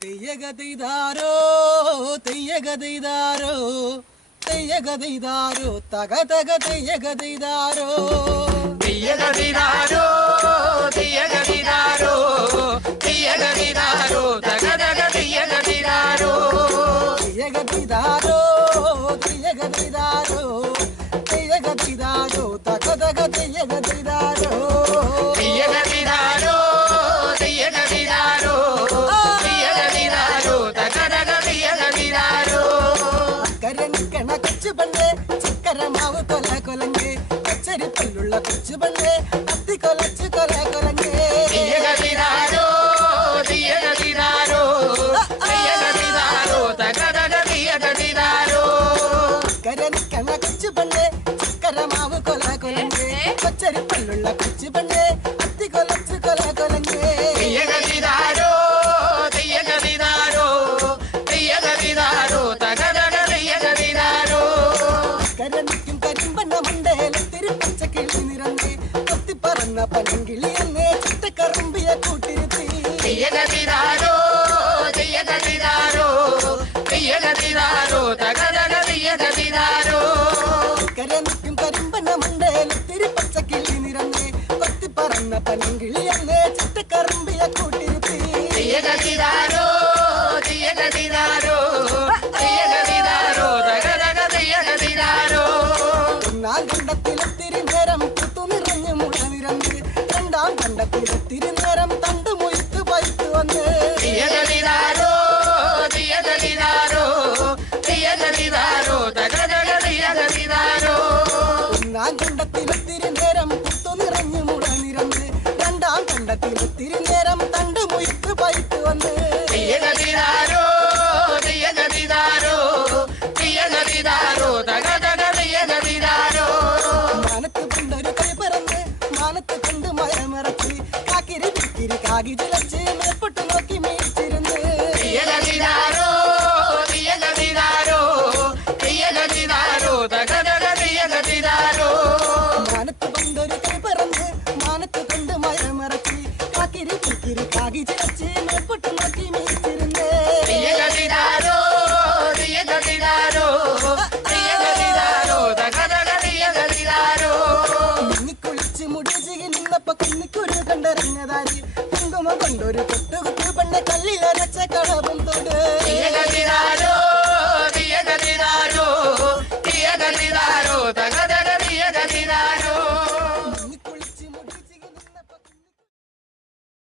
തെയ്യഗതിതാരോ തെയ്യഗതിതാരോ തെയ്യഗതിതാരോ തക തക തെയ്യഗതിതാരോ തെയ്യഗതിതാരോ തെയ്യഗതിതാരോ തെയ്യഗതിതാരോ തക തക തെയ്യഗതിതാരോ തെയ്യഗതിതാരോ തെയ്യഗതിതാരോ തെയ്യഗതിതാരോ തക തക തെയ്യഗതിതാരോ തെയ്യഗതിതാരോ തെയ്യഗതിതാരോ തെയ്യഗതിതാരോ തക തക തെയ്യഗതിതാരോ കരണിക്കണ കൊച്ചു പെണ്ണെ ചക്കര മാവ് കൊല കൊലങ്ങേ കച്ചരിപ്പല്ലുള്ള കൊച്ചു പെണ്ണെ അത്തി കൊലച്ചു കൊല കൊലങ്ങേ തെയ്യഗതിതാരോ തെയ്യഗതിതാരോ തെയ്യഗതിതാരോ തക തക തെയ്യഗതിതാരോ കരണിക്കണ കൊച്ചു പെണ്ണെ ചക്കര മാവ് കൊല കൊലങ്ങേ കച്ചരിപ്പല്ലുള്ള കൊച്ചു പെണ്ണെ അത്തി കൊലച്ചു കൊല കൊലങ്ങേ തെയ്യഗതിതാരോ തെയ്യഗതിതാരോ തെയ്യഗതിതാരോ തക തക തെയ്യഗതിതാരോ കരണിക്കും കരിമ്പണ്ണ മണ്ടേലെ തിരുപ്പച്ച കിളി നിറഞ്ഞേ കൊത്തിപ്പറന്ന പനങ്കിളി എന്നേ ചുറ്റക്കറുമ്പിയെ കൂട്ടിരുത്തി തെയ്യഗതിതാരോ തെയ്യഗതിതാരോ തെയ്യഗതിതാരോ തക തക തെയ്യഗതിതാരോ കരണിക്കും കരിമ്പണ്ണ മണ്ടേലെ തിരുപ്പച്ച കിളി നിറഞ്ഞേ കൊത്തിപ്പറന്ന പനങ്കിളി എന്നേ ചുറ്റക്കറുമ്പിയെ കൂട്ടിരുത്തി തെയ്യഗതിതാരോ തെയ്യഗതിതാരോ തെയ്യഗതിതാരോ തക തക തെയ്യഗതിതാരോ ഒന്നാം കണ്ടത്തിലെത്തിരി നേരം കുത്തു നിറഞ്ഞ് മുള നിറഞ്ഞ് രണ്ടാം കണ്ടത്തിലെത്തിരി നേരം തണ്ട് മുയത്ത് പൈത്ത് വന്ന് തെയ്യഗതിതാരോ തെയ്യഗതിതാരോ തെയ്യഗതിതാരോ തക തക തെയ്യഗതിതാരോ ഒന്നാം കണ്ടത്തിലെത്തിരി നേരം കുത്തു നിറഞ്ഞ് മുള നിറഞ്ഞ് രണ്ടാം കണ്ടത്തിലെത്തിരി നേരം തണ്ട് മുയത്ത് പൈത്ത് വന്ന് തെയ്യഗതിതാരോ തെയ്യഗതിതാരോ തെയ്യഗതിതാരോ തക തക തെയ്യഗതിതാരോ മാനത്ത് കൊണ്ടൊരു കൈ പറന്ന് മാനത്ത് കൊണ്ട് മരമറച്ച് കാക്കിരി പിക്കിരി കാകി ചിലച്ച് മേൽപ്പൊട്ട് നോക്കി മേടിച്ചിരുന്ന് തെയ്യഗതിതാരോ തെയ്യഗതിതാരോ തെയ്യഗതിതാരോ തക തക തെയ്യഗതിതാരോ മാനത്ത് കൊണ്ടൊരു കൈ പറന്ന് മാനത്ത് കൊണ്ട് മരമറച്ച് കാക്കിരി പിക്കിരി കാകി ചിലച്ച് മേൽപ്പൊട്ട് നോക്കി മേടിച്ചിരുന്ന് തെയ്യഗതിതാരോ തെയ്യഗതിതാരോ തെയ്യഗതിതാരോ തക തക തെയ്യഗതിതാരോ കുളിച്ച് മുടിച്ചികി നിന്നപ്പോ കുന്നിക്കുരു കണ്ടിറങ്ങതാരി കുങ്കുമം കൊണ്ടൊരു കൊട്ടുകുത്തു പെണ്ണെ കല്ലിലരച്ച കളവും തൊട് തെയ്യഗതിതാരോ തെയ്യഗതിതാരോ തെയ്യഗതിതാരോ തക